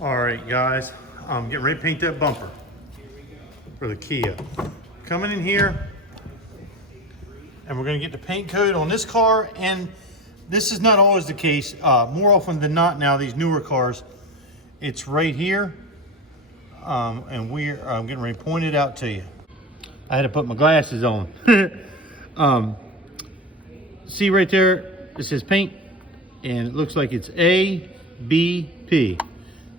All right, guys, I'm getting ready to paint that bumper for the Kia. Coming in here, and we're gonna get the paint coat on this car, and this is not always the case. More often than not now, these newer cars, it's right here, and I'm getting ready to point it out to you. I had to put my glasses on. See right there, it says paint, and it looks like it's ABP.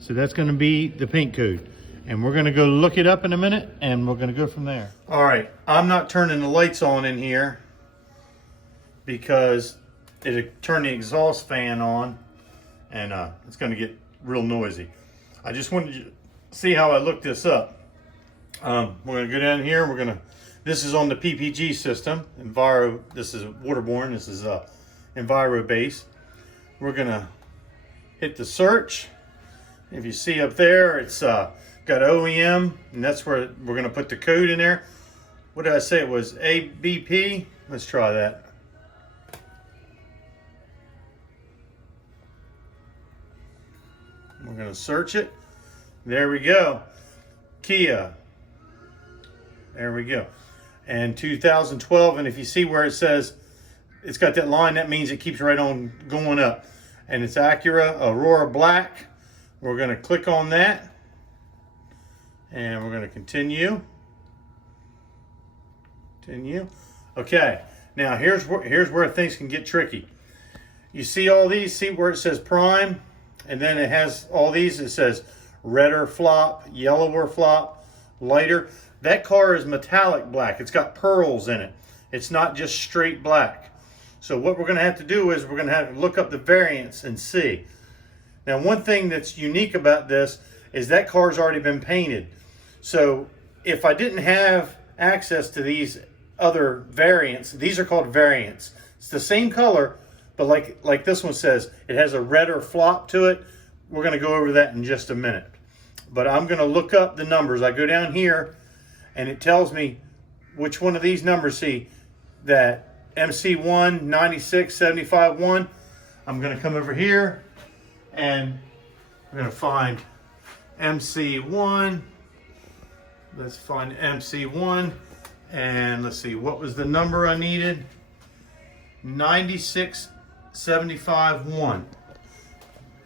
So that's gonna be the paint code. And we're gonna go look it up in a minute, and we're gonna go from there. All right, I'm not turning the lights on in here because it'll turn the exhaust fan on, and it's gonna get real noisy. I just wanted you to see how I looked this up. We're gonna go down here, this is on the PPG system, Enviro, this is waterborne, this is Enviro base. We're gonna hit the search. If you see up there, it's got OEM, and that's where we're gonna put the code in there. What did I say it was? ABP? Let's try that. We're gonna search it. There we go. Kia. There we go. And 2012, and if you see where it says, it's got that line, that means it keeps right on going up. And it's Acura Aurora Black. We're gonna click on that, and we're gonna continue. Okay, now here's where things can get tricky. You see all these, see where it says prime, and then it has all these, it says redder flop, yellower flop, lighter. That car is metallic black. It's got pearls in it. It's not just straight black. So what we're gonna have to do is we're gonna have to look up the variants and see. Now, one thing that's unique about this is that car's already been painted. So if I didn't have access to these other variants, these are called variants. It's the same color, but like this one says, it has a redder flop to it. We're gonna go over that in just a minute. But I'm gonna look up the numbers. I go down here and it tells me which one of these numbers. See that MC1 9675-1. I'm gonna come over here and we're gonna find MC1. Let's find MC1, and let's see, what was the number I needed? 9675-1.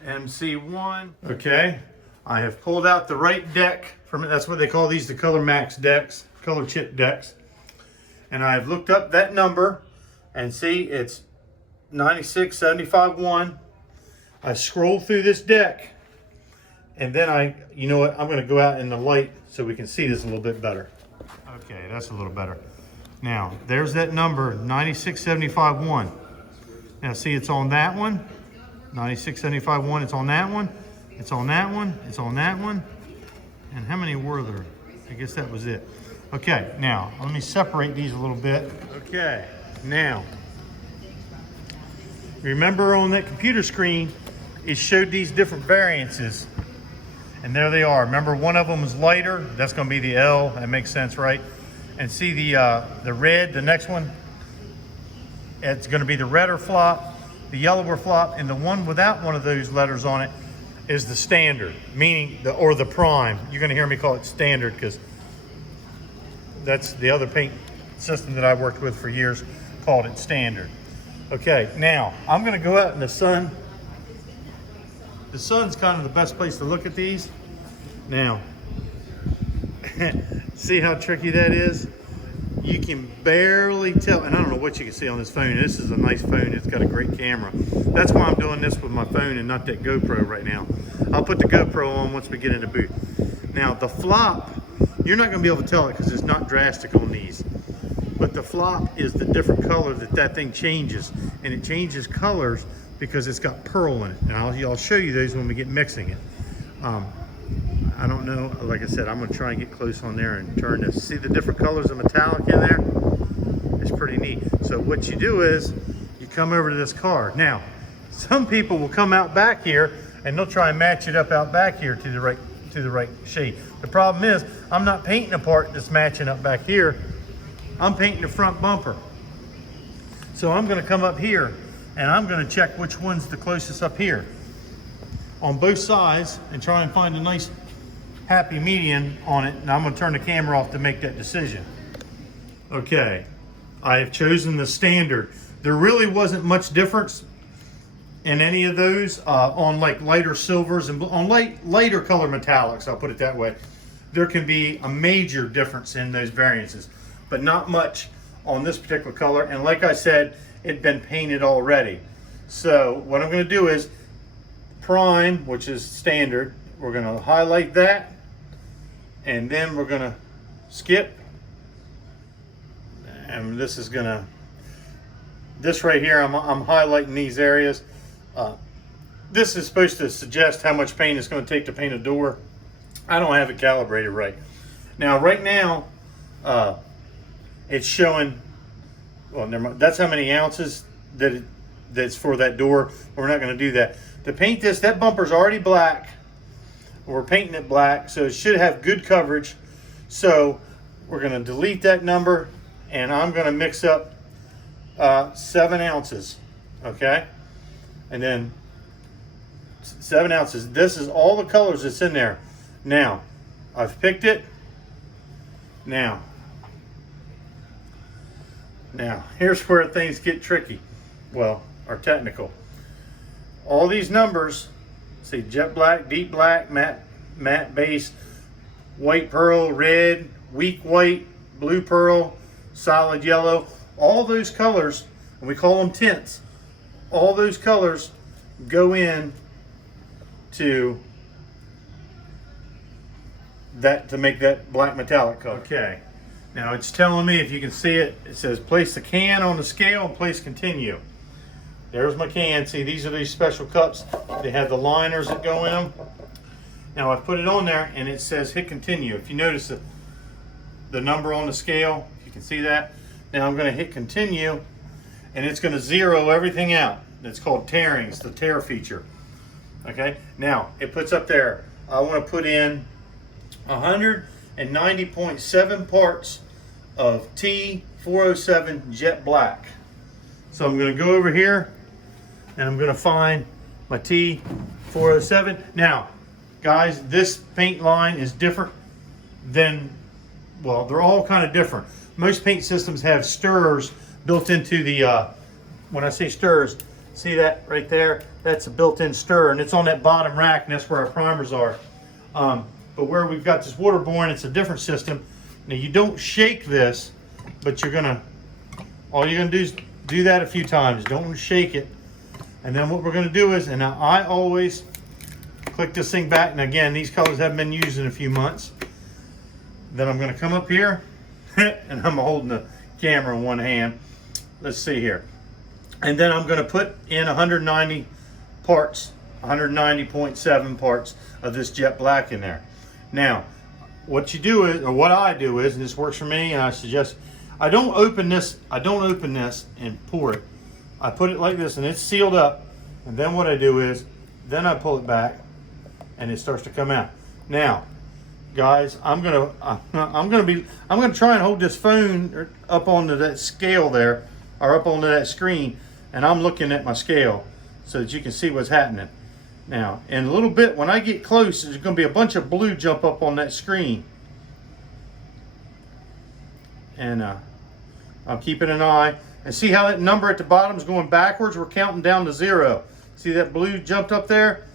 MC1. Okay, I have pulled out the right deck from it. That's what they call these, the Color Max decks, color chip decks. And I've looked up that number, and see, it's 9675-1. I scroll through this deck, and then you know what, I'm gonna go out in the light so we can see this a little bit better. Okay, that's a little better. Now, there's that number, 9675-1. Now see, it's on that one, 9675-1, it's on that one, it's on that one, it's on that one. And how many were there? I guess that was it. Okay, now, let me separate these a little bit. Okay, now, remember on that computer screen, it showed these different variances, and there they are. Remember, one of them was lighter. That's going to be the L. That makes sense, right? And see the red, the next one, it's going to be the redder flop, the yellower flop, and the one without one of those letters on it is the standard, meaning or the prime. You're going to hear me call it standard because that's the other paint system that I worked with for years, called it standard. Okay, now I'm going to go out in the sun. The sun's kind of the best place to look at these. Now, see how tricky that is? You can barely tell, and I don't know what you can see on this phone. This is a nice phone, it's got a great camera. That's why I'm doing this with my phone and not that GoPro right now. I'll put the GoPro on once we get in the booth. Now, the flop, you're not gonna be able to tell it because it's not drastic on these. But the flop is the different color that thing changes, and it changes colors because it's got pearl in it. And I'll show you those when we get mixing it. I don't know, like I said, I'm gonna try and get close on there and turn this. See the different colors of metallic in there? It's pretty neat. So what you do is, you come over to this car. Now, some people will come out back here and they'll try and match it up out back here to the right shade. The problem is, I'm not painting a part that's matching up back here. I'm painting the front bumper. So I'm gonna come up here and I'm gonna check which one's the closest up here. on both sides and try and find a nice happy median on it. And I'm gonna turn the camera off to make that decision. Okay, I have chosen the standard. There really wasn't much difference in any of those on like lighter silvers and on lighter color metallics, I'll put it that way. There can be a major difference in those variances, but not much on this particular color. And like I said, it'd been painted already. So what I'm gonna do is prime, which is standard, we're gonna highlight that, and then we're gonna skip. And this is gonna, this right here, I'm highlighting these areas. This is supposed to suggest how much paint it's going to take to paint a door. I don't have it calibrated right. Now, right now, it's showing, well, never mind. That's how many ounces that's for that door. We're not going to do that. To paint this, that bumper's already black. We're painting it black, so it should have good coverage. So we're going to delete that number, and I'm going to mix up 7 ounces, okay? And then 7 ounces. This is all the colors that's in there. Now, I've picked it. Now, here's where things get tricky. Well, or technical. All these numbers, see, jet black, deep black, matte base, white pearl, red, weak white, blue pearl, solid yellow. All those colors, and we call them tints. All those colors go in to that to make that black metallic color. Okay, now it's telling me, if you can see it, it says place the can on the scale and place continue. There's my can. See, these are these special cups. They have the liners that go in them. Now I've put it on there and it says hit continue. If you notice the number on the scale, you can see that. Now I'm going to hit continue, and it's going to zero everything out. It's called tearings, the tear feature. Okay, now it puts up there, I want to put in 190.7 parts of T407 jet black. So I'm going to go over here and I'm going to find my T407. Now, guys, this paint line is different than, well, they're all kind of different. Most paint systems have stirrers built into the, when I say stirrers, see that right there? That's a built-in stirrer, and it's on that bottom rack, and that's where our primers are. But where we've got this waterborne, it's a different system. Now, you don't shake this, but all you're gonna do is do that a few times. Don't shake it. And then what we're gonna do is, and now I always click this thing back, and again, these colors haven't been used in a few months. Then I'm gonna come up here, and I'm holding the camera in one hand. Let's see here. And then I'm gonna put in 190 parts, 190.7 parts of this jet black in there. Now, what you do is, or what I do is, and this works for me, and I suggest, I don't open this and pour it. I put it like this, and it's sealed up. And then what I do is, then I pull it back, and it starts to come out. Now, guys, I'm gonna try and hold this phone up onto that scale there, or up onto that screen, and I'm looking at my scale so that you can see what's happening. Now, in a little bit, when I get close, there's going to be a bunch of blue jump up on that screen. And I'm keeping an eye. And see how that number at the bottom is going backwards? We're counting down to 0. See that blue jumped up there?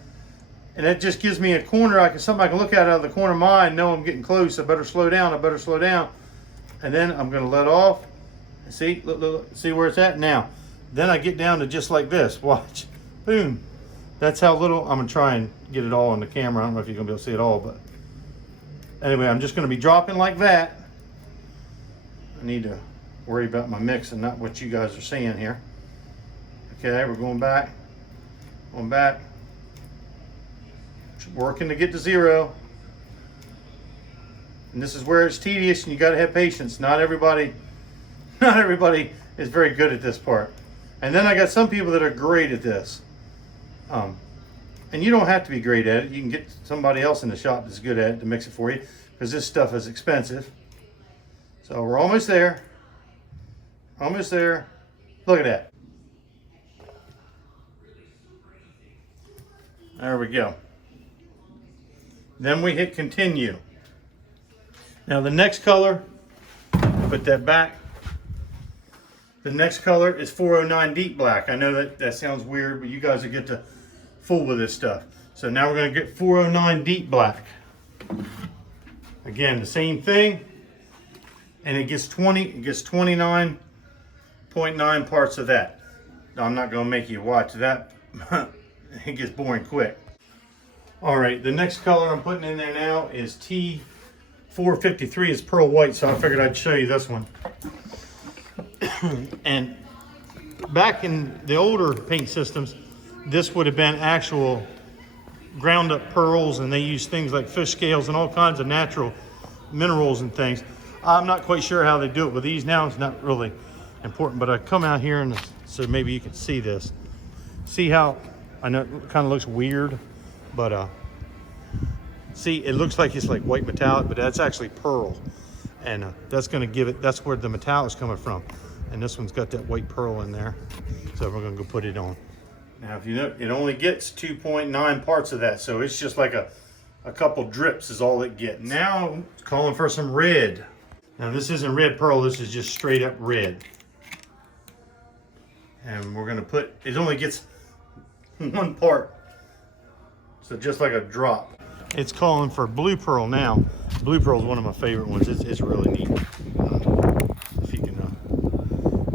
And that just gives me a corner. Something I can look at out of the corner of my eye and know I'm getting close. I better slow down. I better slow down. And then I'm going to let off. See, look, see where it's at now. Then I get down to just like this. Watch. Boom. That's how little. I'm going to try and get it all on the camera. I don't know if you're going to be able to see it all, but anyway, I'm just going to be dropping like that. I need to worry about my mix and not what you guys are seeing here. Okay, we're going back. Going back. Working to get to 0. And this is where it's tedious, and you got to have patience. Not everybody is very good at this part. And then I got some people that are great at this. And you don't have to be great at it. You can get somebody else in the shop that's good at it to mix it for you, because this stuff is expensive. So we're almost there. Almost there. Look at that. There we go. Then we hit continue. Now the next color, put that back. The next color is 409 Deep Black. I know that sounds weird, but you guys will get to fool with this stuff. So now we're going to get 409 Deep Black. Again, the same thing. And it gets 29.9 parts of that. I'm not going to make you watch that. It gets boring quick. All right, the next color I'm putting in there now is T453. It's pearl white, so I figured I'd show you this one. And back in the older paint systems, this would have been actual ground up pearls, and they use things like fish scales and all kinds of natural minerals and things. I'm not quite sure how they do it with these now. It's not really important, but I come out here and so maybe you can see this. See how, I know it kind of looks weird, but see, it looks like it's like white metallic, but that's actually pearl. And that's going to give it, that's where the metallic is coming from. And this one's got that white pearl in there. So we're going to go put it on. Now, if you know, it only gets 2.9 parts of that. So it's just like a couple drips is all it gets. Now it's calling for some red. Now this isn't red pearl, this is just straight up red. And we're going to put, it only gets 1 part. So just like a drop. It's calling for blue pearl now. Blue pearl is one of my favorite ones. It's really neat. If you can,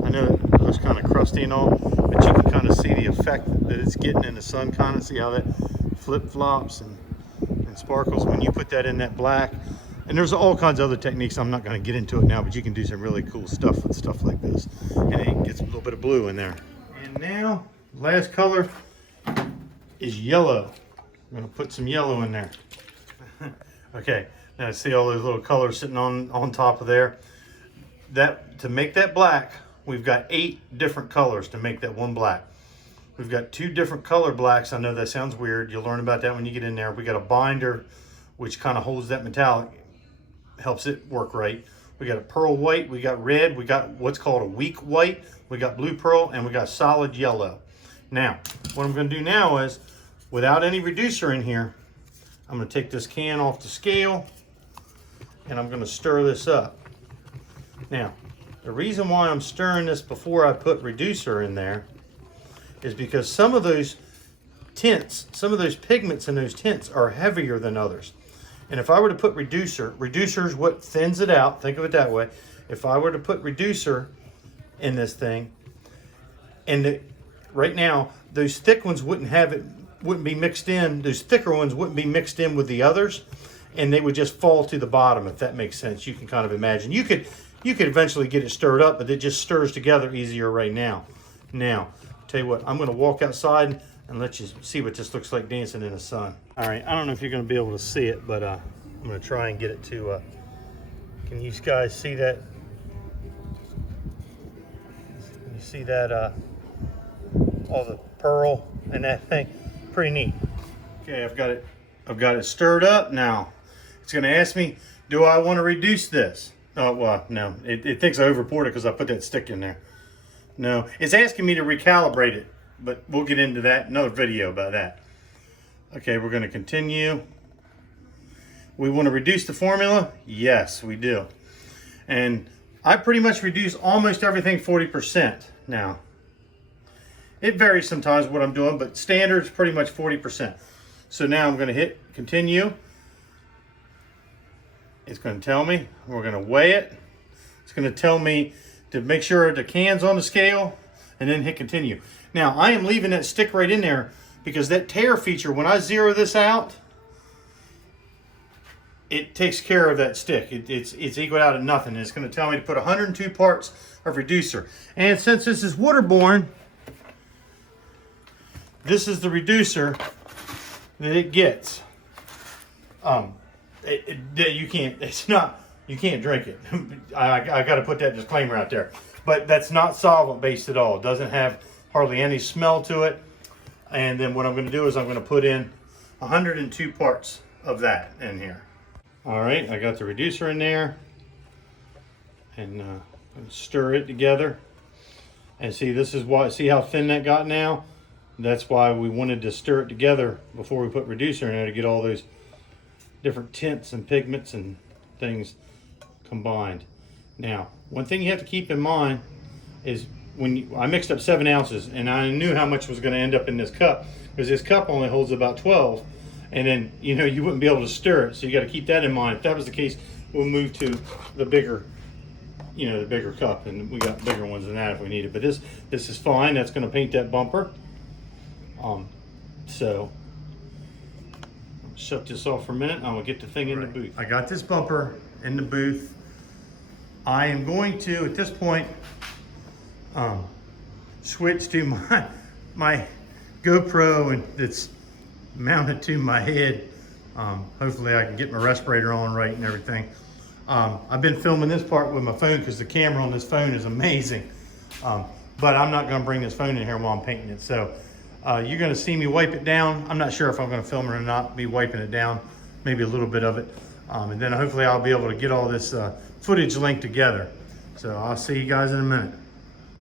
I know it looks kind of crusty and all, but you can kind of see the effect that it's getting in the sun. Kind of see how that flip flops and sparkles when you put that in that black. And there's all kinds of other techniques. I'm not going to get into it now, but you can do some really cool stuff with stuff like this. And it gets a little bit of blue in there. And now, last color is yellow. I'm going to put some yellow in there. Okay, now see all those little colors sitting on top of there. That to make that black, we've got 8 different colors to make that one black. We've got 2 different color blacks. I know that sounds weird. You'll learn about that when you get in there. We got a binder, which kind of holds that metallic, helps it work right. We got a pearl white, we got red, we got what's called a weak white, we got blue pearl, and we got solid yellow. Now, what I'm going to do now is, without any reducer in here, I'm going to take this can off the scale and I'm going to stir this up. Now, the reason why I'm stirring this before I put reducer in there is because some of those tints, some of those pigments in those tints are heavier than others. And if I were to put reducer is what thins it out, think of it that way. If I were to put reducer in this thing, and right now, those thick ones wouldn't be mixed in, those thicker ones wouldn't be mixed in with the others, and they would just fall to the bottom, if that makes sense. You can kind of imagine. You could eventually get it stirred up, but it just stirs together easier right now. Now, tell you what, I'm going to walk outside and let you see what this looks like dancing in the sun. All right, I don't know if you're going to be able to see it, but I'm going to try and get it to, can you guys see that? You see that, all the pearl and that thing? Pretty neat. Okay, I've got it stirred up now. It's going to ask me, do I want to reduce this? Oh, well, no. It thinks I overpoured it because I put that stick in there. No, it's asking me to recalibrate it, but we'll get into that, another video about that. Okay, we're going to continue. We want to reduce the formula? Yes, we do. And I pretty much reduce almost everything 40% now. It varies sometimes what I'm doing, but standard is pretty much 40%. So now I'm going to hit continue. It's going to tell me, we're going to weigh it. It's going to tell me to make sure the can's on the scale and then hit continue. Now I am leaving that stick right in there because that tear feature, when I zero this out, it takes care of that stick. It's equal out at nothing. It's going to tell me to put 102 parts of reducer. And since this is waterborne, this is the reducer that it gets. You can't drink it. I got to put that disclaimer out there. But that's not solvent based at all. It doesn't have hardly any smell to it. And then what I'm going to do is I'm going to put in 102 parts of that in here. All right, I got the reducer in there, and stir it together. And see, this is why. See how thin that got now? That's why we wanted to stir it together before we put reducer in there to get all those different tints and pigments and things combined. Now, one thing you have to keep in mind is I mixed up 7 ounces, and I knew how much was going to end up in this cup, because this cup only holds about 12, and then you wouldn't be able to stir it, so you got to keep that in mind. If that was the case, we'll move to the bigger the bigger cup, and we got bigger ones than that if we need it. But this is fine. That's going to paint that bumper. So shut this off for a minute. I'm gonna get the thing in the booth. I got this bumper in the booth. I am going to, at this point, switch to my GoPro, and it's mounted to my head. Hopefully I can get my respirator on right and everything. I've been filming this part with my phone because the camera on this phone is amazing. But I'm not gonna bring this phone in here while I'm painting it. So you're gonna see me wipe it down. I'm not sure if I'm gonna film it or not, me wiping it down, maybe a little bit of it. And then hopefully I'll be able to get all this footage linked together. So I'll see you guys in a minute.